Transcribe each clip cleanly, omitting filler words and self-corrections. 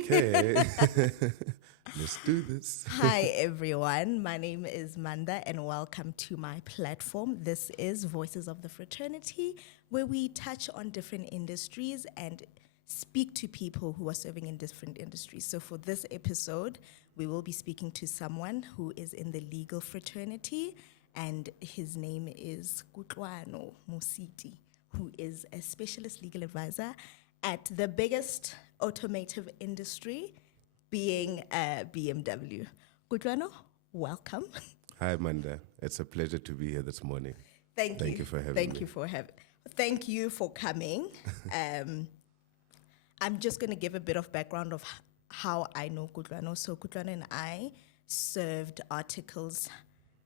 Okay. Let's do this. Hi, everyone. My name is Manda, and welcome to my platform. This is Voices of the Fraternity, where we touch on different industries and speak to people who are serving in different industries. So, for this episode, we will be speaking to someone who is in the legal fraternity, and his name is Kutlwano Mositi, who is a specialist legal advisor at the biggest automotive industry, being BMW. Kutlwano, welcome. Hi, Manda. It's a pleasure to be here this morning. Thank Thank you for having Thank me. you for having. Thank you for coming. I'm just going to give a bit of background of how I know Kutlwano. So Kutlwano and I served articles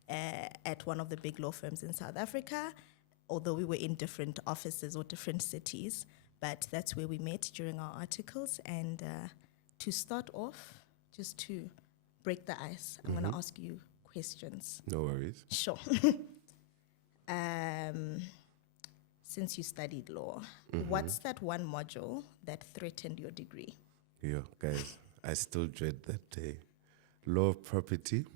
at one of the big law firms in South Africa, although we were in different offices or different cities. But that's where we met during our articles. And to start off, just to break the ice, I'm going to ask you questions. No worries. Sure. Since you studied law, what's that one module that threatened your degree? Yo, guys, I still dread that day. Law of property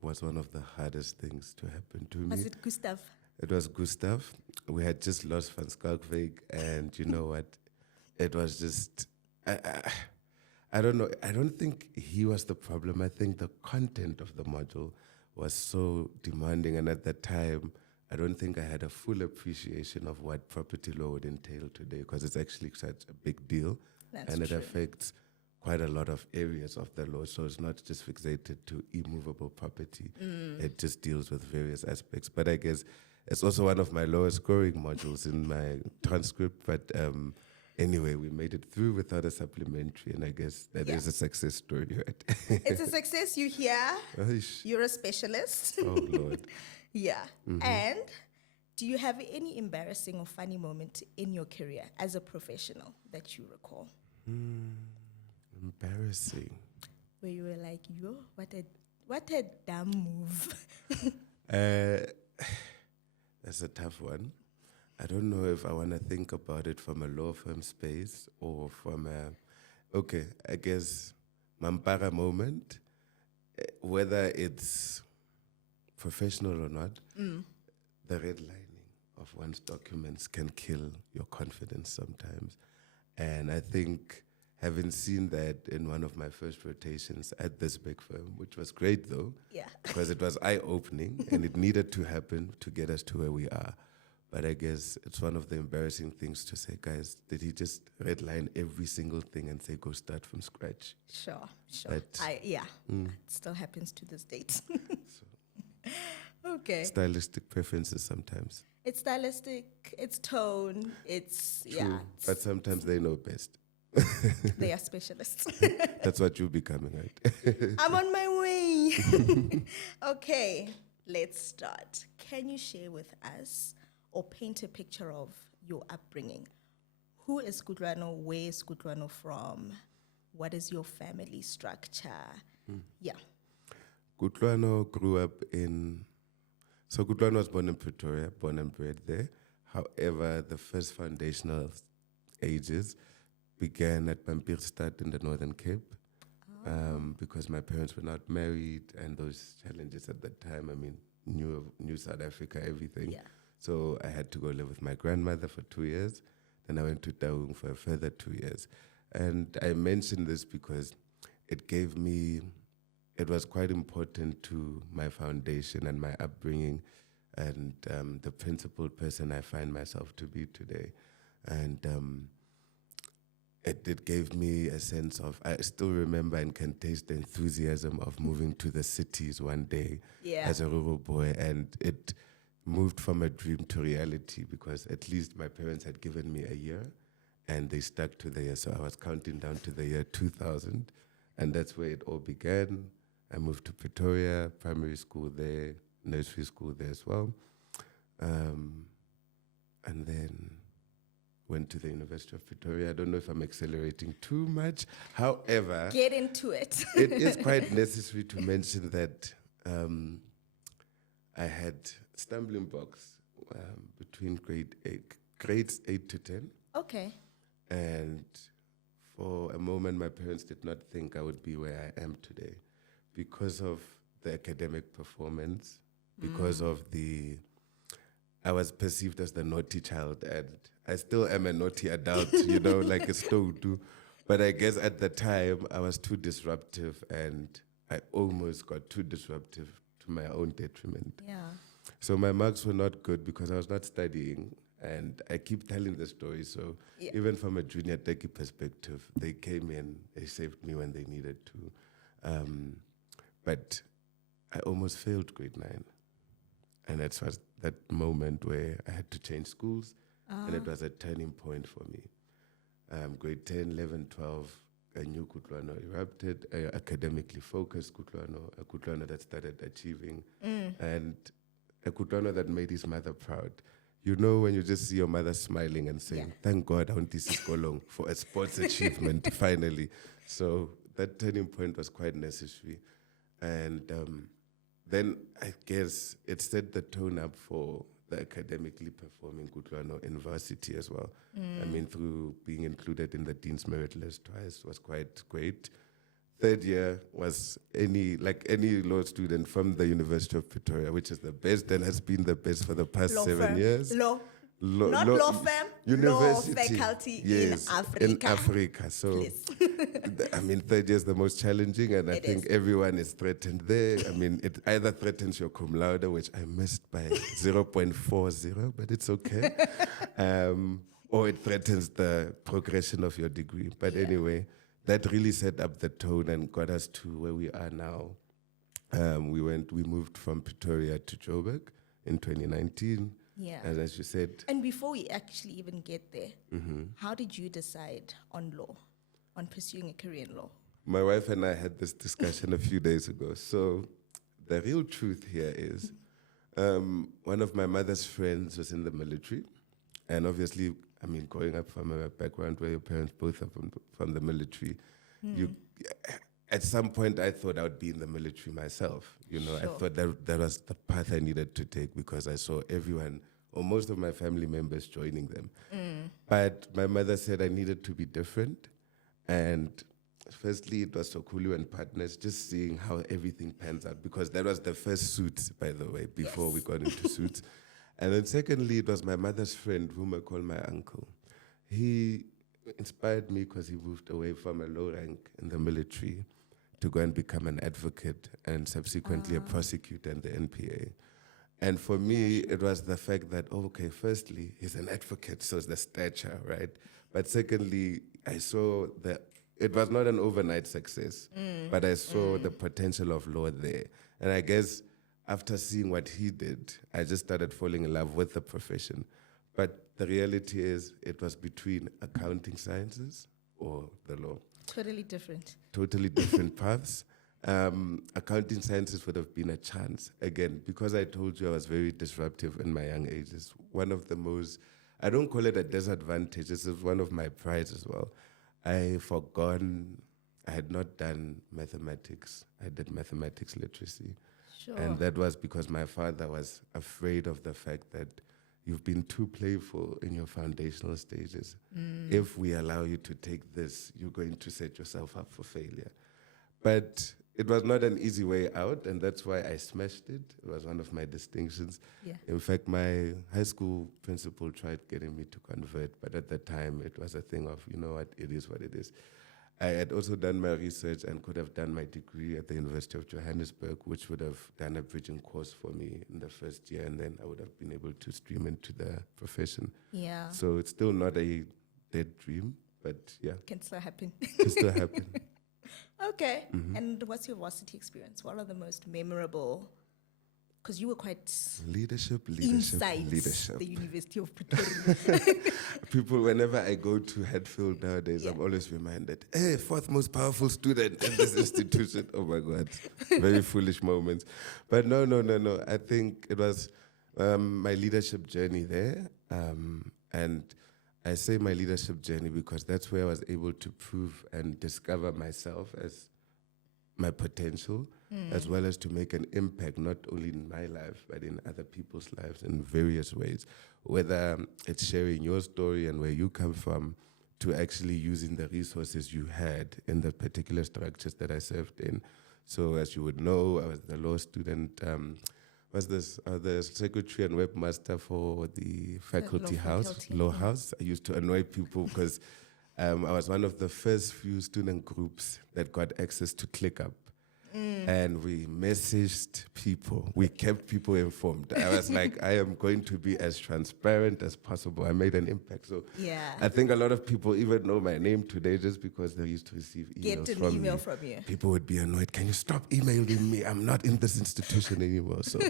was one of the hardest things to happen to me. Was it Gustav? It was Gustav. We had just lost Van Skalkvik, and you know what? It was just, I don't know. I don't think he was the problem. I think the content of the module was so demanding, and at that time, I don't think I had a full appreciation of what property law would entail today, because it's actually such a big deal, That's and it true. affects quite a lot of areas of the law. So it's not just fixated to immovable property. It just deals with various aspects. But I guess it's also one of my lowest scoring modules in my transcript. But anyway, we made it through without a supplementary, and I guess that is a success story, right? It's a success. You hear? Aish. You're a specialist. Oh, Lord. Yeah. And do you have any embarrassing or funny moment in your career as a professional that you recall? Embarrassing. Where you were like, yo, what a damn move. That's a tough one. I don't know if I want to think about it from a law firm space or from a, okay, I guess, Mampara moment, whether it's professional or not, the redlining of one's documents can kill your confidence sometimes. And I think having seen that in one of my first rotations at this big firm, which was great though, Yeah. because it was eye-opening and it needed to happen to get us to where we are. But I guess it's one of the embarrassing things to say, guys, did he just redline every single thing and say, go start from scratch? Sure. But, It still happens to this date. Okay. Stylistic preferences sometimes. It's stylistic, it's tone, it's, True. But sometimes they know best. they are specialists. That's what you're becoming, right? I'm on my way. Okay, let's start. Can you share with us or paint a picture of your upbringing? Who is Kutlwano? Where is Kutlwano from? What is your family structure? Yeah. Kutlwano grew up so Kutlwano was born in Pretoria, born and bred there. However, the first foundational ages began at Pampierstad in the Northern Cape, because my parents were not married, and those challenges at that time, I mean, new South Africa, everything. Yeah. So I had to go live with my grandmother for 2 years. Then I went to Taung for a further 2 years. And I mention this because it was quite important to my foundation and my upbringing and the principled person I find myself to be today. And it gave me a sense of, I still remember and can taste the enthusiasm of moving to the cities one day as a rural boy. And it moved from a dream to reality, because at least my parents had given me a year and they stuck to the year. So I was counting down to the year 2000, and that's where it all began. I moved to Pretoria, primary school there, nursery school there as well. And then went to the University of Pretoria. I don't know if I'm accelerating too much. However, Get into it. it is quite necessary to mention that I had stumbling blocks between grades 8 to 10. Okay. And for a moment, my parents did not think I would be where I am today because of the academic performance, because of I was perceived as the naughty child, and I still am a naughty adult, like a do. But I guess at the time, I was too disruptive, and I almost got too disruptive to my own detriment. Yeah. So my marks were not good because I was not studying. And I keep telling the story. So even from a junior techie perspective, they came in, they saved me when they needed to. But I almost failed grade 9. And it was that moment where I had to change schools. And it was a turning point for me. Grade 10, 11, 12, a new Kutlwano erupted, academically focused Kutlwano, a Kutlwano that started achieving, and a Kutlwano that made his mother proud. When you just see your mother smiling and saying, thank God, Auntie Siskolong, for a sports achievement, finally. So that turning point was quite necessary. And then I guess it set the tone up for the academically performing Kutlwano in varsity as well. I mean, through being included in the Dean's Merit List twice was quite great. Third year was any law student from the University of Pretoria, which is the best and has been the best for the past Law 7 firm. years. Not law firm, university, law faculty yes, in Africa. In Africa. So, third year is the most challenging, and I think everyone is threatened there. I mean, it either threatens your cum laude, which I missed by 0.40, but it's okay, or it threatens the progression of your degree. But anyway, that really set up the tone and got us to where we are now. We moved from Pretoria to Joburg in 2019. Yeah. And as you said. And before we actually even get there, how did you decide on law, on pursuing a career in law? My wife and I had this discussion a few days ago. So the real truth here is one of my mother's friends was in the military. And obviously, I mean, growing up from a background where your parents both are from the military, at some point I thought I would be in the military myself. I thought that was the path I needed to take because I saw everyone or most of my family members joining them. But my mother said I needed to be different. And firstly, it was Sokulu and Partners, just seeing how everything pans out because that was the first suit, by the way, before we got into suits. And then secondly, it was my mother's friend, whom I call my uncle. He inspired me because he moved away from a low rank in the military to go and become an advocate and subsequently a prosecutor in the NPA. And for me, it was the fact that, firstly, he's an advocate, so it's the stature, right? But secondly, I saw that it was not an overnight success, but I saw the potential of law there. And I guess after seeing what he did, I just started falling in love with the profession. But the reality is it was between accounting sciences or the law. Totally different. Totally different paths. Accounting sciences would have been a chance. Again, because I told you I was very disruptive in my young ages, one of the most, I don't call it a disadvantage, this is one of my prides as well. I had not done mathematics. I did mathematics literacy. Sure. And that was because my father was afraid of the fact that you've been too playful in your foundational stages. If we allow you to take this, you're going to set yourself up for failure. But it was not an easy way out, and that's why I smashed it. It was one of my distinctions. Yeah. In fact, my high school principal tried getting me to convert, but at the time it was a thing of, you know what, it is what it is. I had also done my research and could have done my degree at the University of Johannesburg, which would have done a bridging course for me in the first year, and then I would have been able to stream into the profession. Yeah. So it's still not a dead dream, but yeah. Can still happen. Can still happen. Okay. And what's your varsity experience? What are the most memorable? Because you were quite leadership. the University of Pretoria. People, whenever I go to Hatfield nowadays, I'm always reminded, hey, fourth most powerful student in this institution. Oh my God, very foolish moments. But no. I think it was my leadership journey there. And I say my leadership journey because that's where I was able to prove and discover myself as my potential, as well as to make an impact, not only in my life, but in other people's lives in various ways. Whether it's sharing your story and where you come from, to actually using the resources you had in the particular structures that I served in. So as you would know, I was the law student, the secretary and webmaster for the faculty house, faculty, law house. I used to annoy people because I was one of the first few student groups that got access to ClickUp. And we messaged people. We kept people informed. I was like, I am going to be as transparent as possible. I made an impact. So Yeah. I think a lot of people even know my name today just because they used to receive emails Get an from email me. from you. People would be annoyed. Can you stop emailing me? I'm not in this institution anymore. So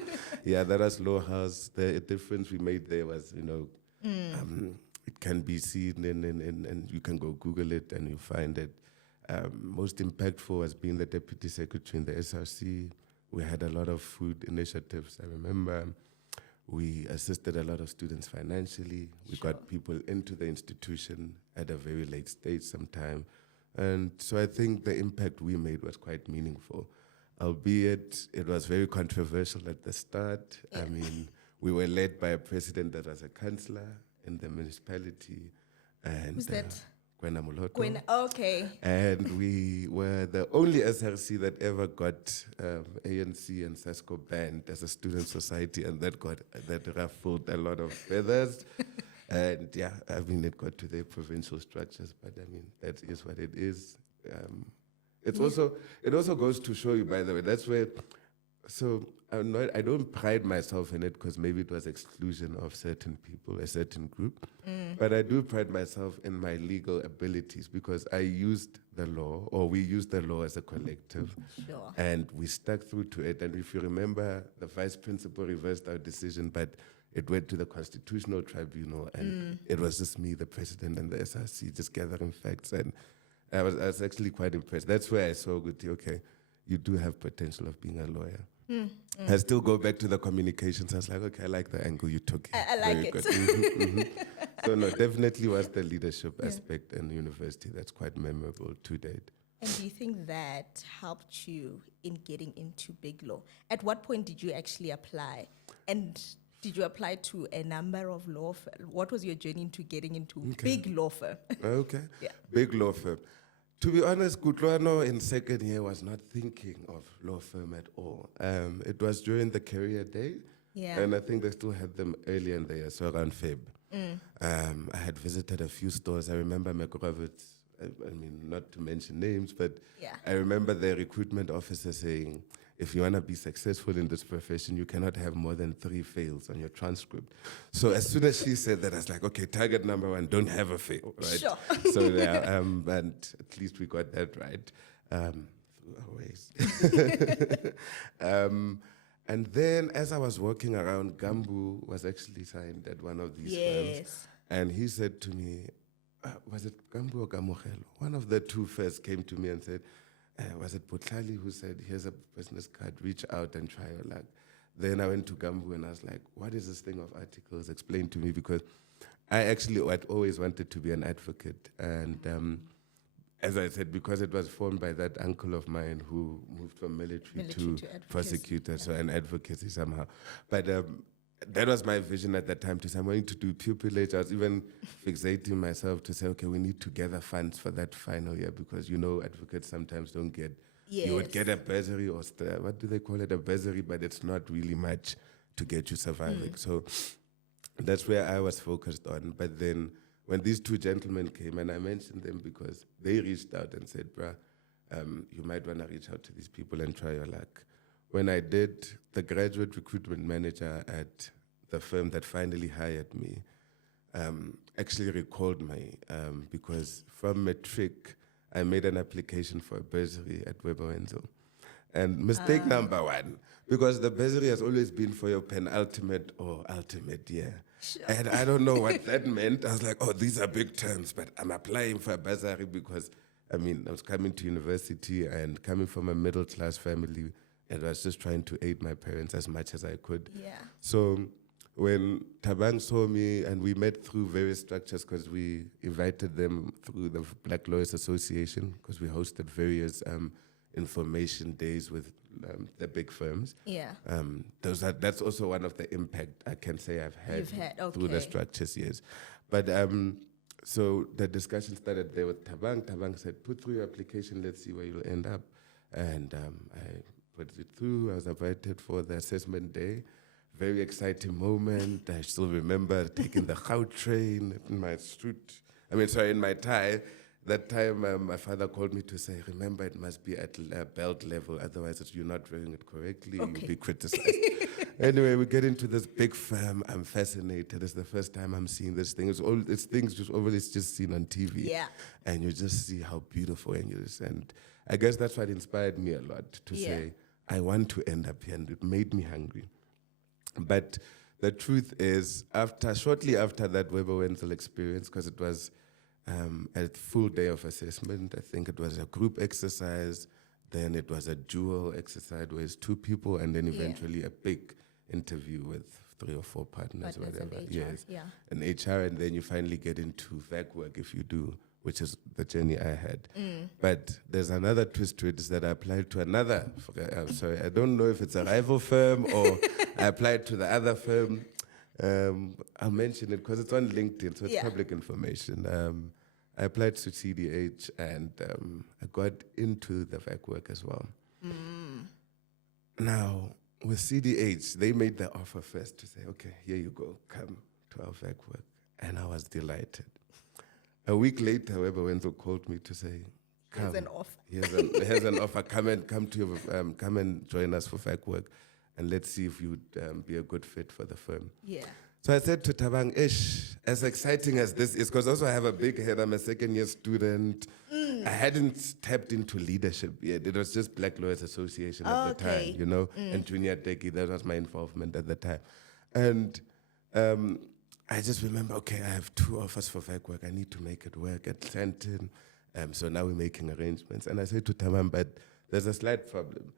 yeah, that was Law House. The difference we made there was, it can be seen and you can go Google it and you find it. Most impactful has been the deputy secretary in the SRC. We had a lot of food initiatives. I remember we assisted a lot of students financially. We got people into the institution at a very late stage sometime. And so I think the impact we made was quite meaningful, albeit it was very controversial at the start. Yeah. I mean, we were led by a president that was a councillor in the municipality. And, Who's that? Kwena Moloto. Okay. And we were the only SRC that ever got ANC and SASCO banned as a student society, and that ruffled a lot of feathers. And yeah, I mean, it got to their provincial structures, but I mean, that is what it is. It also goes to show you, by the way, that's where. So I don't pride myself in it because maybe it was exclusion of certain people, a certain group. But I do pride myself in my legal abilities because I used the law, or we used the law as a collective. Sure. And we stuck through to it. And if you remember, the vice principal reversed our decision, but it went to the Constitutional Tribunal. And it was just me, the president, and the SRC just gathering facts. And I was actually quite impressed. That's where I saw, okay, you do have potential of being a lawyer. I still go back to the communications. I was like, okay, I like the angle you took here. I like Very it. Good. So no, definitely was the leadership aspect in university that's quite memorable to date. And do you think that helped you in getting into big law? At what point did you actually apply? And did you apply to a number of law firms? What was your journey into getting into big law firm? Okay. Yeah. Big law firm. To be honest, Kutlwano in second year was not thinking of law firm at all. It was during the career day. Yeah. And I think they still had them early in the year, so around Feb. I had visited a few stores. I remember McRoberts, I mean, not to mention names, but Yeah. I remember the recruitment officer saying, if you want to be successful in this profession, you cannot have more than 3 fails on your transcript. So as soon as she said that, I was like, okay, target number 1, don't have a fail, right? Sure. So yeah, and at least we got that right. Through our ways. And then as I was walking around, Gambu was actually signed at one of these firms. Yes. And he said to me, was it Gambu or Gamogelo? One of the two first came to me and said, was it Potlali who said, here's a business card, reach out and try your luck. Then I went to Gambu and I was like, what is this thing of articles? Explain to me, because I actually had always wanted to be an advocate. And as I said, because it was formed by that uncle of mine who moved from military to prosecutor, so an advocacy somehow. But that was my vision at that time, to say I'm going to do pupillage. I was even fixating myself to say, okay, we need to gather funds for that final year, because advocates sometimes don't get. Yes. You would get a bursary, or what do they call it, a bursary, but it's not really much to get you surviving. So that's where I was focused on. But then when these two gentlemen came, and I mentioned them because they reached out and said, bruh, you might want to reach out to these people and try your luck. When I did, the graduate recruitment manager at the firm that finally hired me actually recalled me because from matric, I made an application for a bursary at Weber Wenzel. And mistake number 1, because the bursary has always been for your penultimate or ultimate year. Sure. And I don't know what that meant. I was like, oh, these are big terms, but I'm applying for a bursary because, I was coming to university and coming from a middle-class family, and I was just trying to aid my parents as much as I could. Yeah. So when Tabang saw me, and we met through various structures, because we invited them through the Black Lawyers Association, because we hosted various information days with the big firms. Yeah. That's also one of the impact I can say I've had You've had, through the okay. structures, yes. But so the discussion started there with Tabang. Tabang said, put through your application, let's see where you'll end up. And I put it through. I was invited for the assessment day. Very exciting moment. I still remember taking the Gau train in my suit. In my tie. That time, my father called me to say, remember, it must be at belt level, otherwise you're not wearing it correctly, Okay. you'll be criticized. Anyway, we get into this big firm. I'm fascinated. It's the first time I'm seeing this thing. It's things just always just seen on TV. Yeah. And you just see how beautiful it is. And I guess that's what inspired me a lot to say, I want to end up here. And it made me hungry. But the truth is, shortly after that Weber Wenzel experience, because it was a full day of assessment. I think it was a group exercise, then it was a dual exercise where it's 2 people, and then eventually a big interview with 3 or 4 partners, whatever. An HR, and then you finally get into VAC work if you do, which is the journey I had. But there's another twist to it, is that I applied to another, I don't know if it's a rival firm or I applied to the other firm. I'll mention it because it's on LinkedIn, so it's public information. I applied to CDH and I got into the VAC work as well. Now, with CDH, they made the offer first to say, okay, here you go, come to our VAC work. And I was delighted. A week later, however, Wenzel called me to say, come. Here's an offer. Here's an offer. Come and join us for VAC work, and let's see if you'd be a good fit for the firm. Yeah. So I said to Tabang, as exciting as this is, because also I have a big head, I'm a second-year student. I hadn't tapped into leadership yet. It was just Black Lawyers Association at the time, you know, and Junior Deki. That was my involvement at the time. And I just remember, okay, I have 2 offers for VAC work. I need to make it work at Clinton. So now we're making arrangements. And I said to Tabang, but there's a slight problem.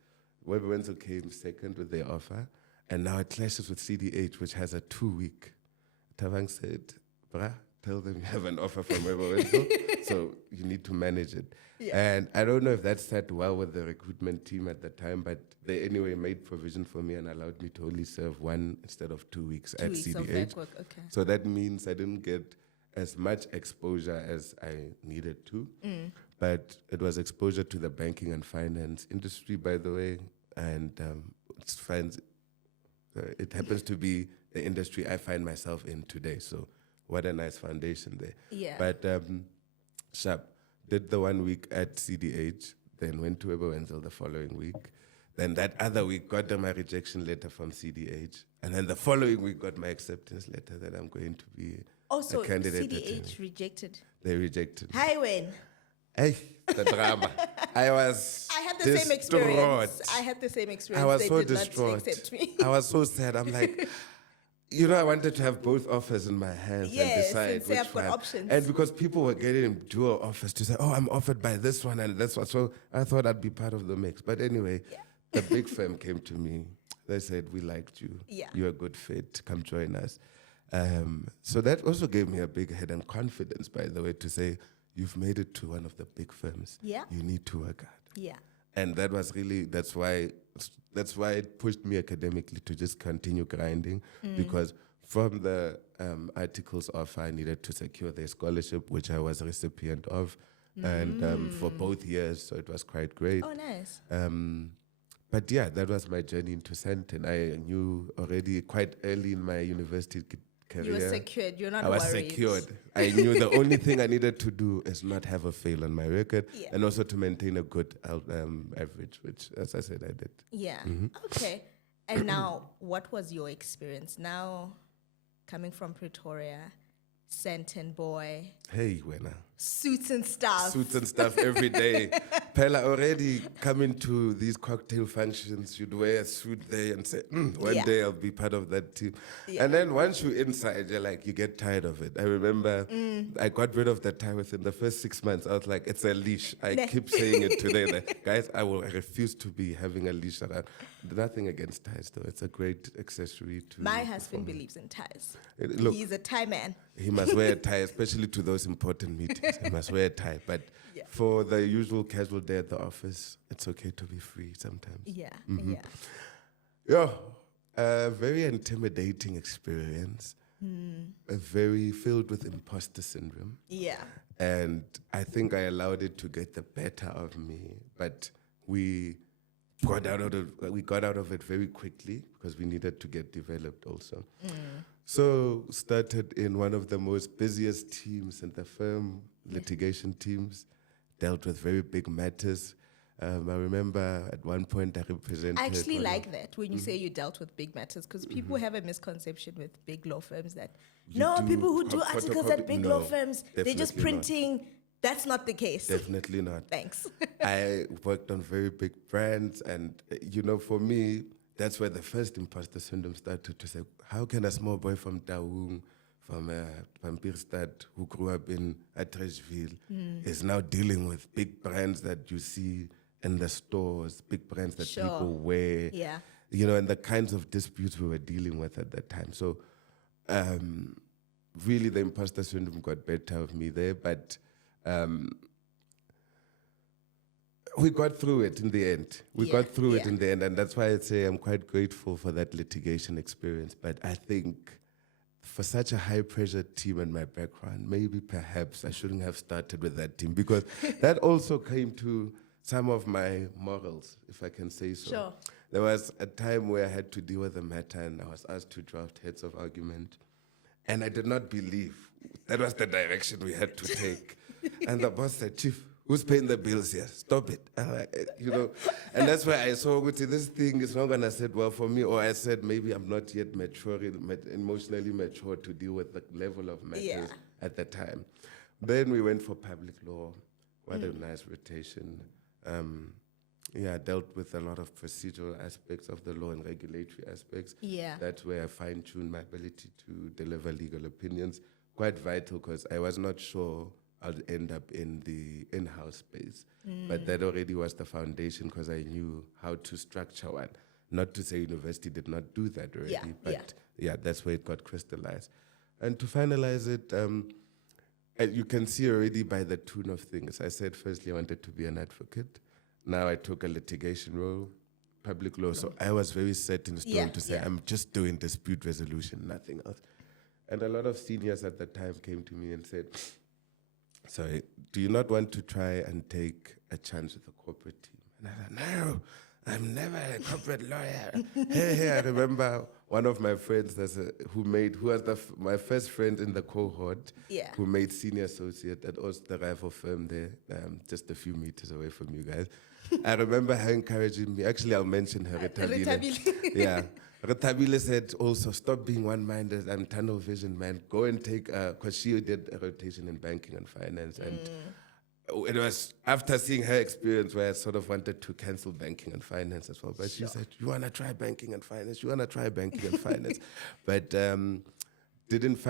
Weber Wenzel came second with their offer. And now it clashes with CDH, which has a 2-week. Tabang said, brah, tell them you have an offer from Weber Wenzel, so you need to manage it. Yeah. And I don't know if that sat well with the recruitment team at the time, but they anyway made provision for me and allowed me to only serve 1 instead of 2 weeks at CDH. Okay. So that means I didn't get as much exposure as I needed to, but it was exposure to the banking and finance industry, by the way, and it happens to be the industry I find myself in today. So what a nice foundation there. Yeah. But sharp, did the 1 week at CDH, then went to Weber Wenzel the following week. Then that other week got my rejection letter from CDH. And then the following week got my acceptance letter that I'm going to be a candidate. CDH rejected? They rejected. Hi, Wayne. Hey, the drama. I had the same experience. I had the same experience. I was they so did distraught. Not accept me. I was so sad. I'm like, I wanted to have both offers in my hands and decide which I've got one. options. And because people were getting dual offers to say, oh, I'm offered by this one and this one. So I thought I'd be part of the mix. But anyway, the big firm came to me. They said, we liked you. Yeah. You're a good fit. Come join us. So that also gave me a big head and confidence, by the way, to say, you've made it to one of the big firms. Yeah. You need to work hard. Yeah. And that was really, that's why it pushed me academically to just continue grinding, because from the articles offer, I needed to secure their scholarship, which I was a recipient of, and for both years, so it was quite great. Oh, nice. But yeah, that was my journey into Sandton. I knew already quite early in my university career. You were secured. You're not I was worried. secured. I knew the only thing I needed to do is not have a fail on my record, and also to maintain a good average, which, as I said, I did. Yeah. Okay. And now, what was your experience? Now, coming from Pretoria, Sandton boy. Hey, Wena. Suits and stuff every day. Pella, already coming to these cocktail functions, you'd wear a suit there and say, one day I'll be part of that team. Yeah. And then once you're inside, you get tired of it. I remember I got rid of the tie within the first 6 months. I was like, it's a leash. I keep saying it today. That, guys, I refuse to be having a leash around. Nothing against ties, though. It's a great accessory to my husband believes in ties. Look, he's a tie man. He must wear a tie, especially to those important meetings. He must wear a tie. But for the usual casual day at the office, it's okay to be free sometimes. Yeah, Yeah, a very intimidating experience. very filled with imposter syndrome. Yeah. And I think I allowed it to get the better of me. But we got out of it very quickly because we needed to get developed also. So started in one of the most busiest teams in the firm, litigation teams, dealt with very big matters. I remember at one point I represented. I actually one like of- that when you say you dealt with big matters, because people have a misconception with big law firms that You no, do people who do photocopy- articles at big law no, firms, they're just definitely not. printing. That's not the case. Definitely not. Thanks. I worked on very big brands, and for me, that's where the first imposter syndrome started to say, how can a small boy from Taung, from Pampierstad, who grew up in Atteridgeville, is now dealing with big brands that you see in the stores, big brands that Sure. people wear, Yeah. and the kinds of disputes we were dealing with at that time. So really the imposter syndrome got better of me there, but we got through it in the end. We got through it in the end, and that's why I say I'm quite grateful for that litigation experience. But I think for such a high-pressure team in my background, maybe perhaps I shouldn't have started with that team, because that also came to some of my morals, if I can say so. Sure. There was a time where I had to deal with a matter, and I was asked to draft heads of argument, and I did not believe that was the direction we had to take. And the boss said, "Chief, who's paying the bills here? Stop it." I'm like, and that's why I saw, this thing is not going to sit well for me. Or I said, maybe I'm not yet emotionally mature to deal with the level of matters at the time. Then we went for public law. What a nice rotation. I dealt with a lot of procedural aspects of the law and regulatory aspects. Yeah. That's where I fine-tuned my ability to deliver legal opinions. Quite vital, because I was not sure I'd end up in the in-house space. But that already was the foundation, because I knew how to structure one. Not to say university did not do that already, but that's where it got crystallized. And to finalize it, you can see already by the tune of things. I said, firstly, I wanted to be an advocate. Now I took a litigation role, public law. So I was very set in stone to say, I'm just doing dispute resolution, nothing else. And a lot of seniors at the time came to me and said, sorry, do you not want to try and take a chance with the corporate team? And I said, no, I'm never a corporate lawyer. Hey, I remember one of my friends who was my first friend in the cohort, who made senior associate at the rival firm there, just a few meters away from you guys. I remember her encouraging me. Actually, I'll mention her, Retabile. Yeah. Retabile said also, stop being one-minded and tunnel vision, man. Go and take, because she did a rotation in banking and finance. And it was after seeing her experience where I sort of wanted to cancel banking and finance as well. But she said, you want to try banking and finance? You want to try banking and finance? But didn't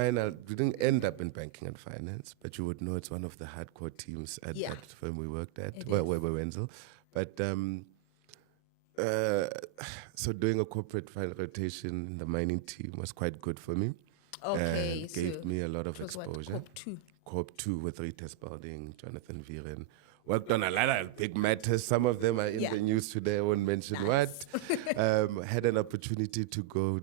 end up in banking and finance. But you would know it's one of the hardcore teams at that firm we worked at, Weber Wenzel. But so doing a corporate rotation in the mining team was quite good for me. Okay, And gave me a lot of exposure. Corp 2. Corp 2 with Rita Spalding, Jonathan Viren. Worked on a lot of big matters. Some of them are in the news today. I won't mention what. Had an opportunity to go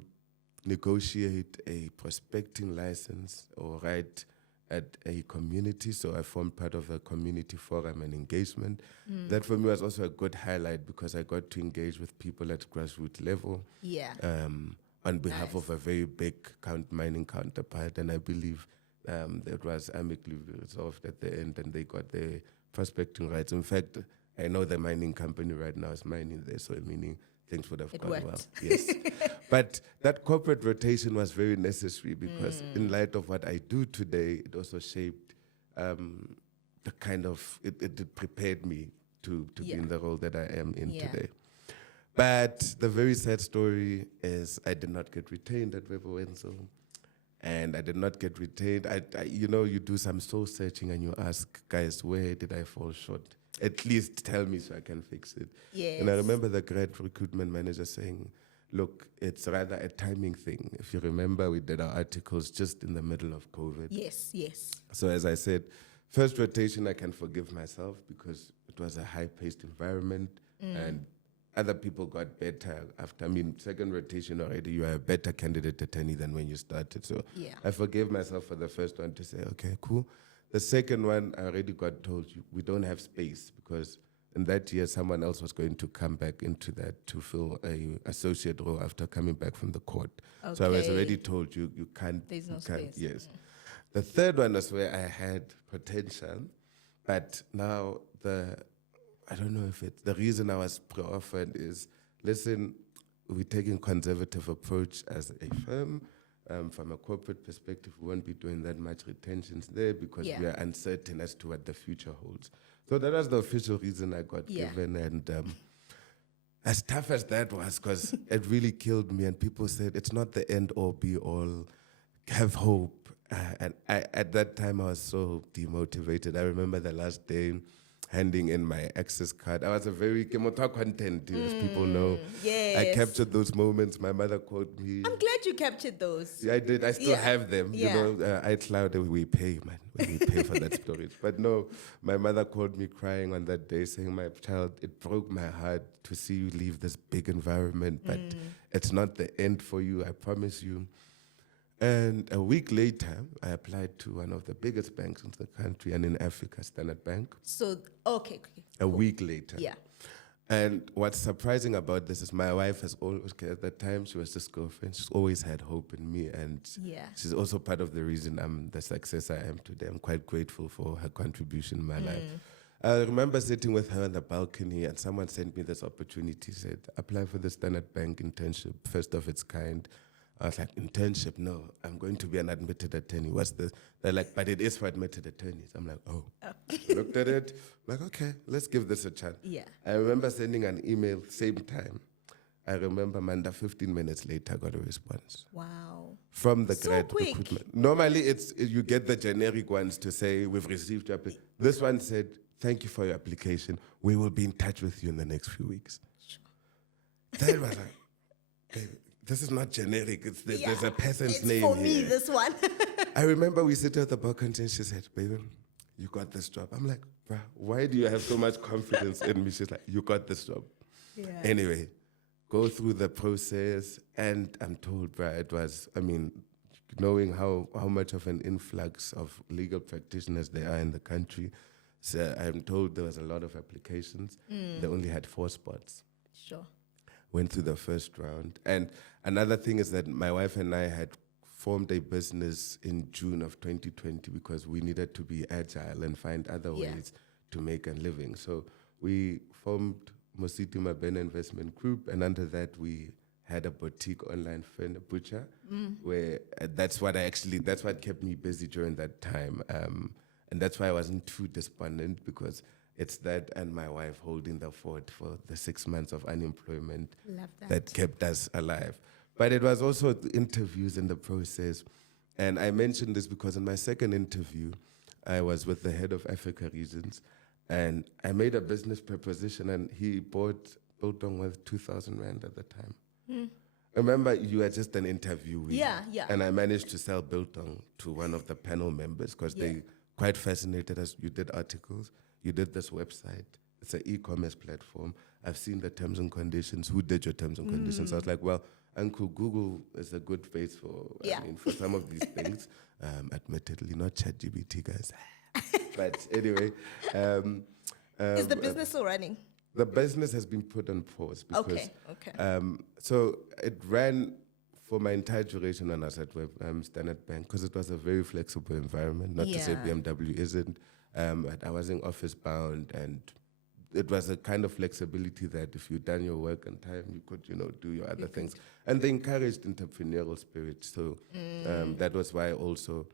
negotiate a prospecting license or right at a community. So I formed part of a community forum and engagement. That for me was also a good highlight, because I got to engage with people at grassroots level. On behalf of a very big mining counterpart. And I believe that was amicably resolved at the end, and they got their prospecting rights. In fact, I know the mining company right now is mining there, so meaning things would have gone well. Yes. But that corporate rotation was very necessary, because in light of what I do today, it also shaped the kind of, it prepared me to be in the role that I am in today. But the very sad story is I did not get retained at Weber Wenzel. And I did not get retained. You do some soul searching and you ask, guys, where did I fall short? At least tell me so I can fix it. Yes. And I remember the great recruitment manager saying, look, it's rather a timing thing. If you remember, we did our articles just in the middle of COVID. Yes. So as I said, first rotation, I can forgive myself because it was a high-paced environment and other people got better after. I mean, second rotation already, you are a better candidate attorney than when you started. So Yeah. I forgave myself for the first one to say, okay, cool. The second one, I already got told we don't have space because in that year, someone else was going to come back into that to fill a associate role after coming back from the court. So I was Okay. already told you can't. There's no you can't, space. yes. The third one was where I had potential, but now I don't know if it's the reason I was pro-offered is, listen, we're taking conservative approach as a firm. From a corporate perspective, we won't be doing that much retentions there because we are uncertain as to what the future holds. So that was the official reason I got given. And as tough as that was, because it really killed me, and people said, it's not the end all be all, have hope. And at that time, I was so demotivated. I remember the last day handing in my access card. I was a very Kemoto content, as people know. Yes. I captured those moments. My mother called me. I'm glad you captured those. Yeah, I did. I still have them. Yeah. You know, iCloud, we pay, man. We pay for that storage. But no, my mother called me crying on that day saying, my child, it broke my heart to see you leave this big environment, but it's not the end for you, I promise you. And a week later, I applied to one of the biggest banks in the country and in Africa, Standard Bank. So, okay. A week later. Yeah. And what's surprising about this is my wife has always, at that time, she was just girlfriend. She's always had hope in me. And she's also part of the reason I'm the success I am today. I'm quite grateful for her contribution in my life. I remember sitting with her on the balcony and someone sent me this opportunity, said, apply for the Standard Bank internship, first of its kind. I was like, internship? No, I'm going to be an admitted attorney. What's this? They're like, but it is for admitted attorneys. I'm like, oh. Looked at it, like, okay, let's give this a chance. Yeah. I remember sending an email, same time. I remember, Manda, 15 minutes later, I got a response. Wow. From the So grad quick. recruitment. Normally, you get the generic ones to say, we've received your application. This one said, thank you for your application. We will be in touch with you in the next few weeks. Sure. That was like, baby, this is not generic. There's a person's name for here. me, this one. I remember we sit at the balcony and she said, baby, you got this job. I'm like, bruh, why do you have so much confidence in me? She's like, you got this job. Yeah. Anyway, go through the process, and I'm told, bruh, it was, I mean, knowing how much of an influx of legal practitioners there are in the country, so I'm told there was a lot of applications. They only had 4 spots. Sure. Went through the first round. And another thing is that my wife and I had formed a business in June of 2020 because we needed to be agile and find other ways to make a living. So we formed Mositi Mabena Investment Group, and under that we had a boutique online butcher, where that's what kept me busy during that time. And that's why I wasn't too despondent, because it's that and my wife holding the fort for the 6 months of unemployment Love that kept us alive. But it was also the interviews in the process. And I mentioned this because in my second interview, I was with the head of Africa regions, and I made a business proposition, and he bought Biltong with 2,000 Rand at the time. Remember, you were just an interviewee. Yeah. And I managed to sell Biltong to one of the panel members because they quite fascinated us. You did articles. You did this website. It's an e-commerce platform. I've seen the terms and conditions. Who did your terms and conditions? I was like, well, Uncle Google is a good base for, for some of these things. Admittedly, not ChatGPT, guys. But anyway. Is the business still running? The business has been put on pause because... Okay. So it ran for my entire duration when I was at Standard Bank, because it was a very flexible environment. Not to say BMW isn't. I was in office bound, and it was a kind of flexibility that if you'd done your work on time, you could, do your other things. And they encouraged entrepreneurial spirit. So that was why also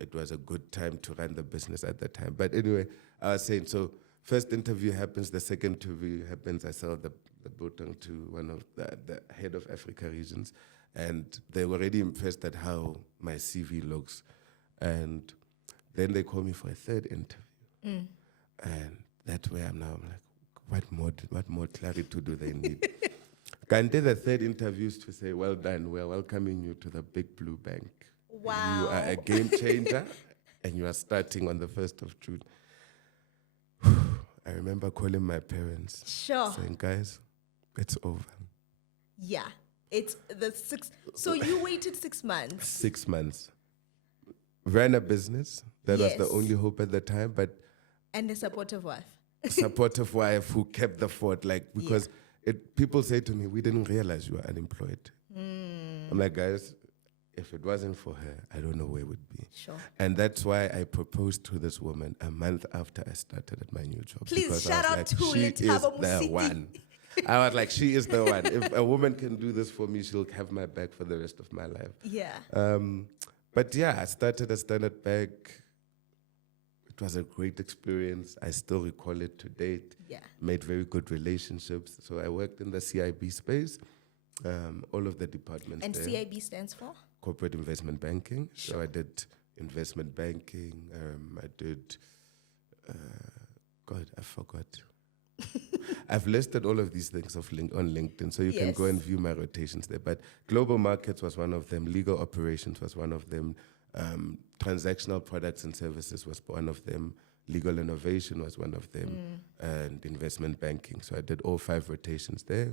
it was a good time to run the business at that time. But anyway, I was saying, so first interview happens, the second interview happens, I sell the Biltong to one of the head of Africa regions, and they were already impressed at how my CV looks. And then they call me for a third interview. And that's where I'm now. I'm like, what more clarity do they need? Can do the third interview is to say, well done, we're welcoming you to the big blue bank. Wow. You are a game changer, and you are starting on the 1st of June. I remember calling my parents, saying, guys, It's over. Yeah. It's the 6. So you waited 6 months. 6 months. Ran a business. That was the Yes. only hope at the time, but And a supportive wife. supportive wife who kept the fort. Like, because people say to me, we didn't realize you were unemployed. I'm like, guys, if it wasn't for her, I don't know where it would be. Sure. And that's why I proposed to this woman a month after I started at my new job. Please Because I shout was out like, to she is Letabo the Mositi. one. I was like, she is the one. If a woman can do this for me, she'll have my back for the rest of my life. Yeah. But yeah, I started at Standard Bank. It was a great experience. I still recall it to date. Yeah. Made very good relationships. So I worked in the CIB space, all of the departments And there. CIB stands for? Corporate investment banking. So I did investment banking. I did, God, I forgot. I've listed all of these things on LinkedIn, so you can go and view my rotations there. But global markets was one of them. Legal operations was one of them. Transactional products and services was one of them. Legal innovation was one of them. And investment banking. So I did all 5 rotations there.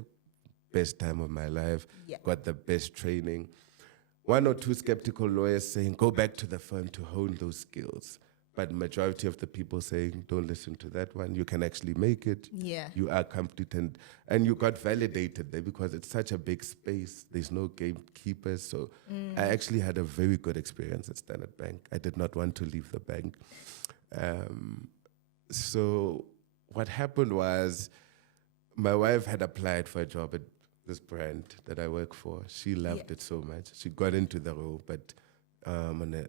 Best time of my life. Yeah. Got the best training. 1 or 2 skeptical lawyers saying, go back to the firm to hone those skills. But majority of the people saying, don't listen to that one. You can actually make it. Yeah. You are competent. And you got validated there because it's such a big space. There's no gatekeepers. So I actually had a very good experience at Standard Bank. I did not want to leave the bank. So what happened was my wife had applied for a job at this brand that I work for. She loved it so much. She got into the role, but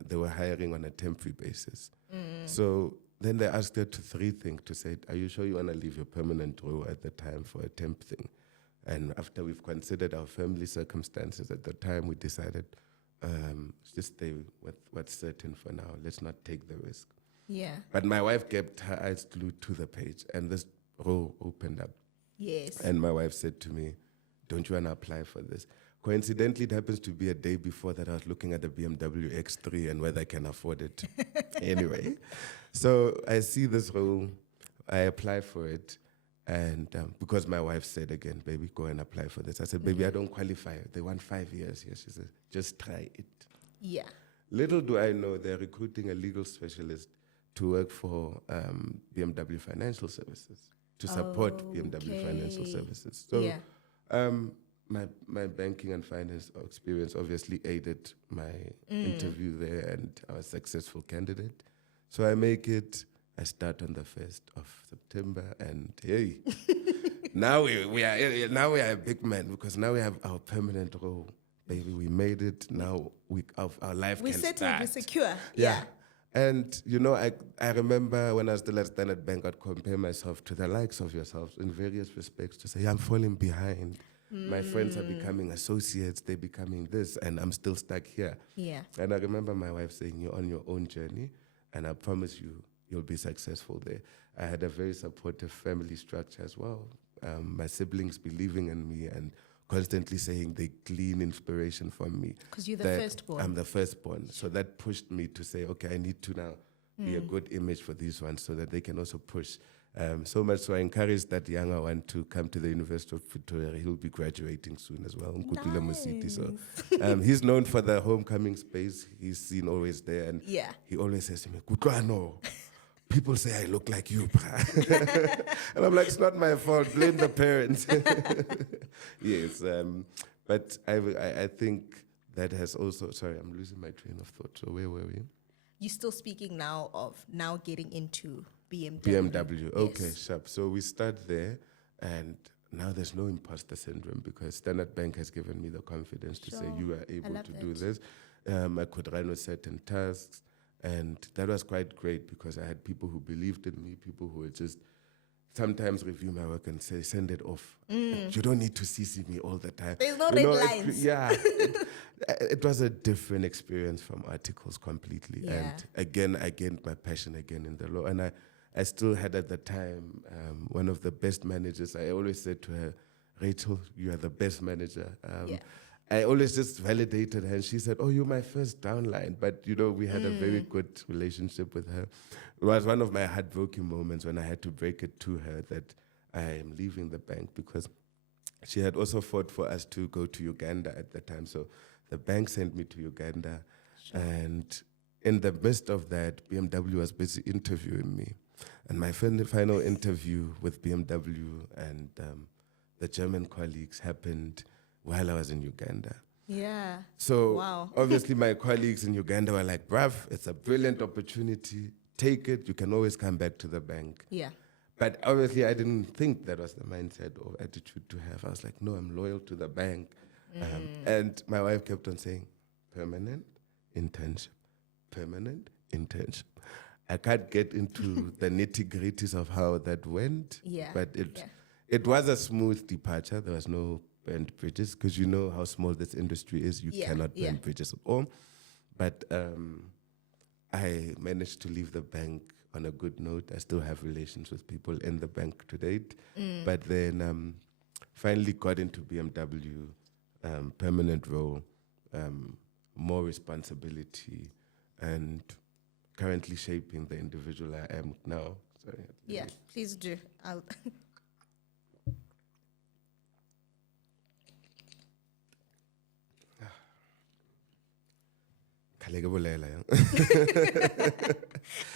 they were hiring on a temporary basis. So then they asked her to 3 things to say, are you sure you want to leave your permanent role at the time for a temp thing? And after we've considered our family circumstances at the time, we decided just stay with what's certain for now. Let's not take the risk. Yeah. But my wife kept her eyes glued to the page, and this role opened up. Yes. And my wife said to me, don't you want to apply for this? Coincidentally, it happens to be a day before that I was looking at the BMW X3 and whether I can afford it. Anyway, so I see this role, I apply for it, and because my wife said again, baby, go and apply for this. I said, baby, I don't qualify. They want 5 years here. She said, just try it. Yeah. Little do I know, they're recruiting a legal specialist to work for BMW Financial Services, to support BMW Financial Services. So my banking and finance experience obviously aided my interview there, and I was a successful candidate. So I make it. I start on the 1st of September, and hey, now we are a big man because now we have our permanent role. Baby, we made it. Now our life We can settled, start. we're secure. Yeah. And, you know, I remember when I was still at Standard Bank, I'd compare myself to the likes of yourselves in various respects to say, I'm falling behind. My friends are becoming associates, they're becoming this, and I'm still stuck here. Yeah. And I remember my wife saying, you're on your own journey, and I promise you, you'll be successful there. I had a very supportive family structure as well. My siblings believing in me and constantly saying they glean inspiration from me. Because you're the firstborn. I'm the firstborn. So that pushed me to say, okay, I need to now be a good image for these ones so that they can also push. So much so I encourage that younger one to come to the University of Pretoria. He'll be graduating soon as well, Kutlwano Mositi. So he's known for the homecoming space. He's seen always there. And he always says to me, Kutlwano, people say I look like you, brah. And I'm like, it's not my fault. Blame the parents. Yes. But I think that has also, sorry, I'm losing my train of thought. So where were we? You're still speaking now of getting into BMW. BMW. Okay, Yes. sharp. So we start there, and now there's no imposter syndrome because Standard Bank has given me the confidence to say you are able to do this. I could run with certain tasks, and that was quite great because I had people who believed in me, people who would just sometimes review my work and say, send it off. You don't need to CC me all the time. There's no red lines. It was a different experience from articles completely. Yeah. And again, I gained my passion again in the law. And I still had at the time one of the best managers. I always said to her, Rachel, you are the best manager. I always just validated her, and she said, oh, you're my first downline. But, you know, we had a very good relationship with her. It was one of my heartbroken moments when I had to break it to her that I am leaving the bank because she had also fought for us to go to Uganda at the time. So the bank sent me to Uganda. And in the midst of that, BMW was busy interviewing me. And my final interview with BMW and the German colleagues happened while I was in Uganda. Yeah. So Wow. obviously my colleagues in Uganda were like, bruv, it's a brilliant opportunity. Take it. You can always come back to the bank. Yeah. But obviously I didn't think that was the mindset or attitude to have. I was like, no, I'm loyal to the bank. And my wife kept on saying, permanent internship, permanent internship. I can't get into the nitty-gritties of how that went. Yeah. But it was a smooth departure. There was no burnt bridges because you know how small this industry is. You cannot burn bridges at all. But I managed to leave the bank on a good note. I still have relations with people in the bank to date. But then finally got into BMW, permanent role, more responsibility, and currently shaping the individual I am now. Sorry. Yeah, please do. I'll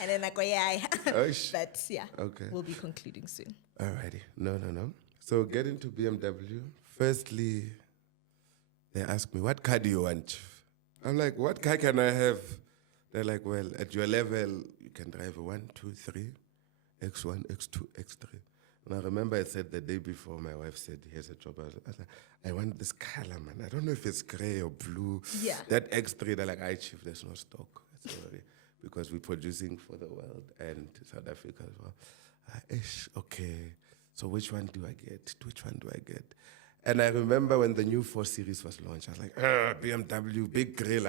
and then I go, but yeah, Okay. we'll be concluding soon. Alrighty. No. So getting to BMW, firstly, they ask me, what car do you want? I'm like, what car can I have? They're like, well, at your level, you can drive a 1, 2, 3, X1, X2, X3. And I remember I said the day before, my wife said, here's a job. I was like, I want this color, man. I don't know if it's gray or blue. Yeah. That X3, they're like, chief, there's no stock. Sorry. Because we're producing for the world and South Africa as well. Okay. So which one do I get? Which one do I get? And I remember when the new 4 Series was launched, I was like, BMW, big grill,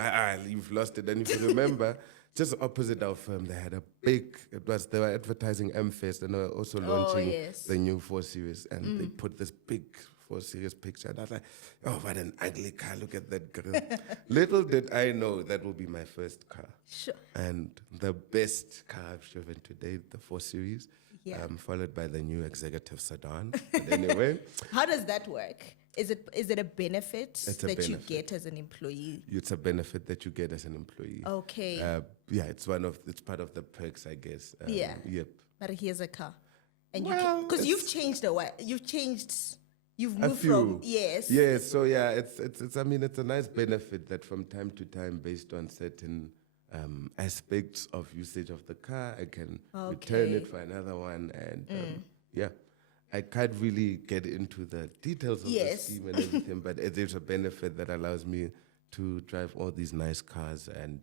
you've lost it. And if you remember, just opposite our firm, they had a big, they were advertising M-Fest and they were also launching the new 4 Series. And they put this big 4 Series picture. And I was like, oh, what an ugly car, look at that grill. Little did I know that will be my first car. Sure. And the best car I've driven to date, the 4 Series. Yeah. Followed by the new executive sedan. But anyway. How does that work? Is it a benefit you get as an employee? It's a benefit that you get as an employee. Okay. It's part of the perks, I guess. Yep. But here's a car. And because you've changed you've moved few. from, yes. Yes, so yeah, it's a nice benefit that from time to time, based on certain aspects of usage of the car, I can return it for another one. And I can't really get into the details of the scheme and everything, but there's a benefit that allows me to drive all these nice cars and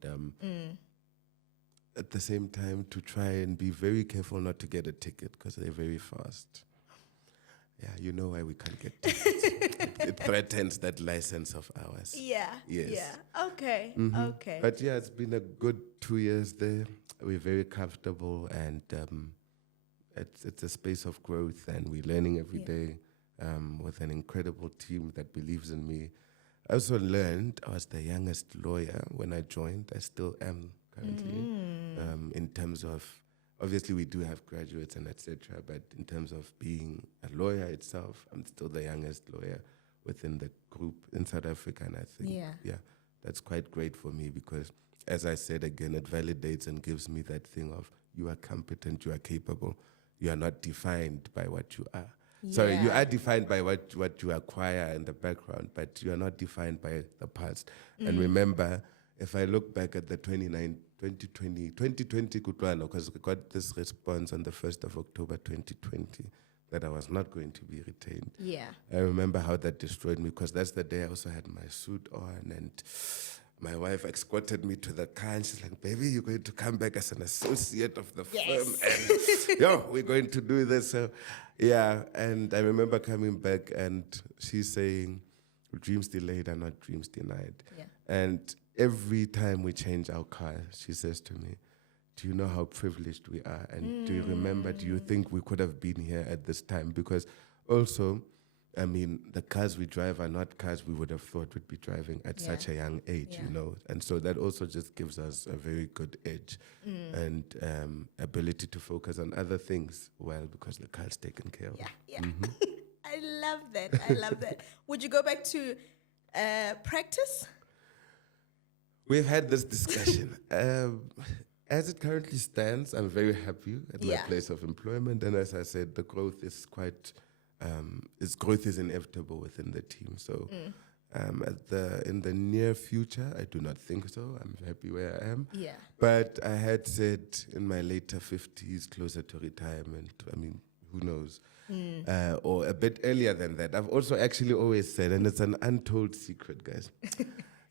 at the same time to try and be very careful not to get a ticket because they're very fast. Yeah, you know why we can't get tickets. It threatens that license of ours. Yeah. Yes. Yeah. Okay. Okay. But yeah, it's been a good 2 years there. We're very comfortable and it's a space of growth and we're learning every day with an incredible team that believes in me. I also learned I was the youngest lawyer when I joined. I still am currently in terms of, obviously we do have graduates and etc. But in terms of being a lawyer itself, I'm still the youngest lawyer within the group in South Africa. And I think, that's quite great for me because, as I said again, it validates and gives me that thing of you are competent, you are capable. You are not defined by what you are. Yeah. Sorry, you are defined by what you acquire in the background, but you are not defined by the past. And remember, if I look back at the 2020 Kutlwano, because we got this response on the 1st of October 2020 that I was not going to be retained. Yeah. I remember how that destroyed me because that's the day I also had my suit on and my wife escorted me to the car and she's like, baby, you're going to come back as an associate of the firm. And we're going to do this. So, and I remember coming back and she's saying, dreams delayed are not dreams denied. Yeah. And every time we change our car, she says to me, do you know how privileged we are? And do you remember, do you think we could have been here at this time? Because also, I mean, the cars we drive are not cars we would have thought we'd be driving at such a young age, you know. And so that also just gives us a very good edge and ability to focus on other things well because the car's taken care of. Yeah. I love that. I love that. Would you go back to practice? We've had this discussion. As it currently stands, I'm very happy at my place of employment. And as I said, the growth is growth is inevitable within the team. So in the near future, I do not think so. I'm happy where I am. Yeah. But I had said in my later 50s, closer to retirement, I mean, who knows? Or a bit earlier than that. I've also actually always said, and it's an untold secret, guys.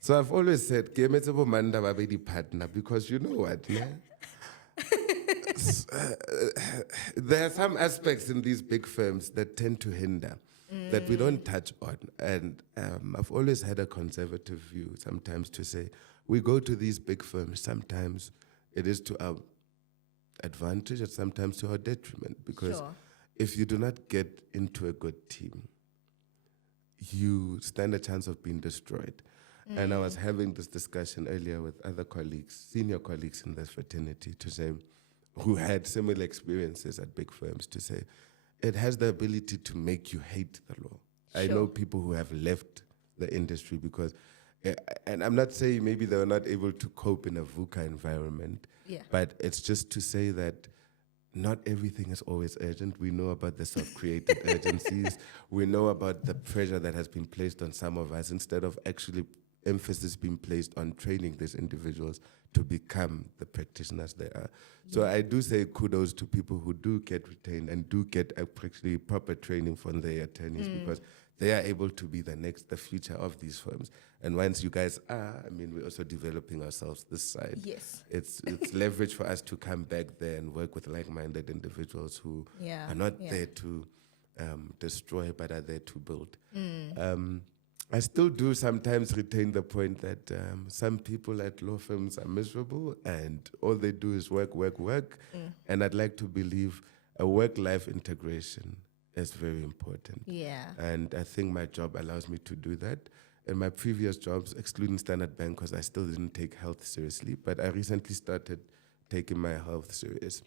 So I've always said, partner, because you know what, yeah? There are some aspects in these big firms that tend to hinder, that we don't touch on. And I've always had a conservative view sometimes to say, we go to these big firms, sometimes it is to our advantage and sometimes to our detriment. Because if you do not get into a good team, you stand a chance of being destroyed. And I was having this discussion earlier with other colleagues, senior colleagues in this fraternity, to say, who had similar experiences at big firms, to say, it has the ability to make you hate the law. I know people who have left the industry because, and I'm not saying maybe they were not able to cope in a VUCA environment, but it's just to say that not everything is always urgent. We know about the self-created urgencies. We know about the pressure that has been placed on some of us instead of actually emphasis being placed on training these individuals to become the practitioners they are. So I do say kudos to people who do get retained and do get actually proper training from their attorneys because they are able to be the future of these firms. And once you guys are, I mean, we're also developing ourselves this side. Yes. It's leverage for us to come back there and work with like-minded individuals who are not there to destroy, but are there to build. I still do sometimes retain the point that some people at law firms are miserable and all they do is work. And I'd like to believe a work-life integration is very important. Yeah. And I think my job allows me to do that. In my previous jobs, excluding Standard Bank, because I still didn't take health seriously, but I recently started taking my health serious.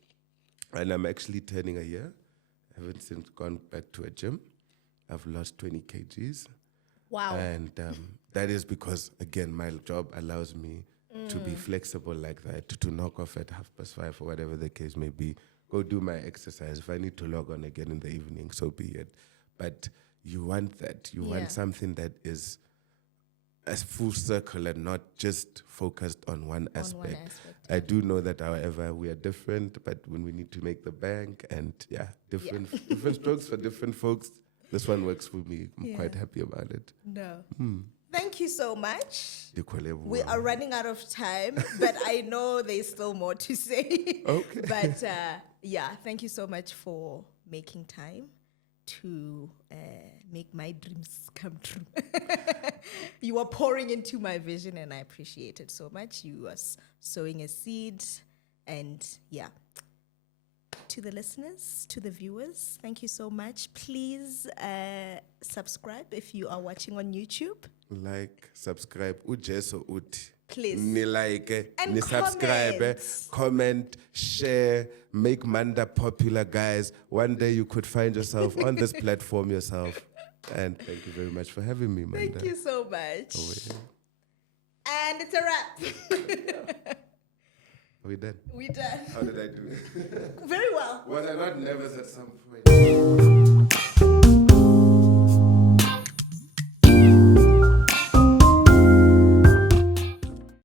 And I'm actually turning a year. I haven't since gone back to a gym. I've lost 20 kgs. Wow. And that is because, again, my job allows me to be flexible like that, to knock off at 5:30 or whatever the case may be, go do my exercise. If I need to log on again in the evening, so be it. But you want that. You want something that is as full circle and not just focused on one aspect. I do know that, however, we are different, but when we need to make the bank and different strokes for different folks, this one works for me. I'm quite happy about it. No. Thank you so much. We are running out of time, but I know there's still more to say. Okay. But thank you so much for making time to make my dreams come true. You are pouring into my vision and I appreciate it so much. You are sowing a seed and to the listeners, to the viewers, thank you so much. Please subscribe if you are watching on YouTube. Like, subscribe, ujeso uti. Please. Ni like, and ni subscribe, comment, share, make Manda popular, guys. One day you could find yourself on this platform yourself. And thank you very much for having me, Manda. Thank you so much. Oh, yeah. And it's a wrap. Are we done? We're done. How did I do? Very well. Was I not nervous at some point?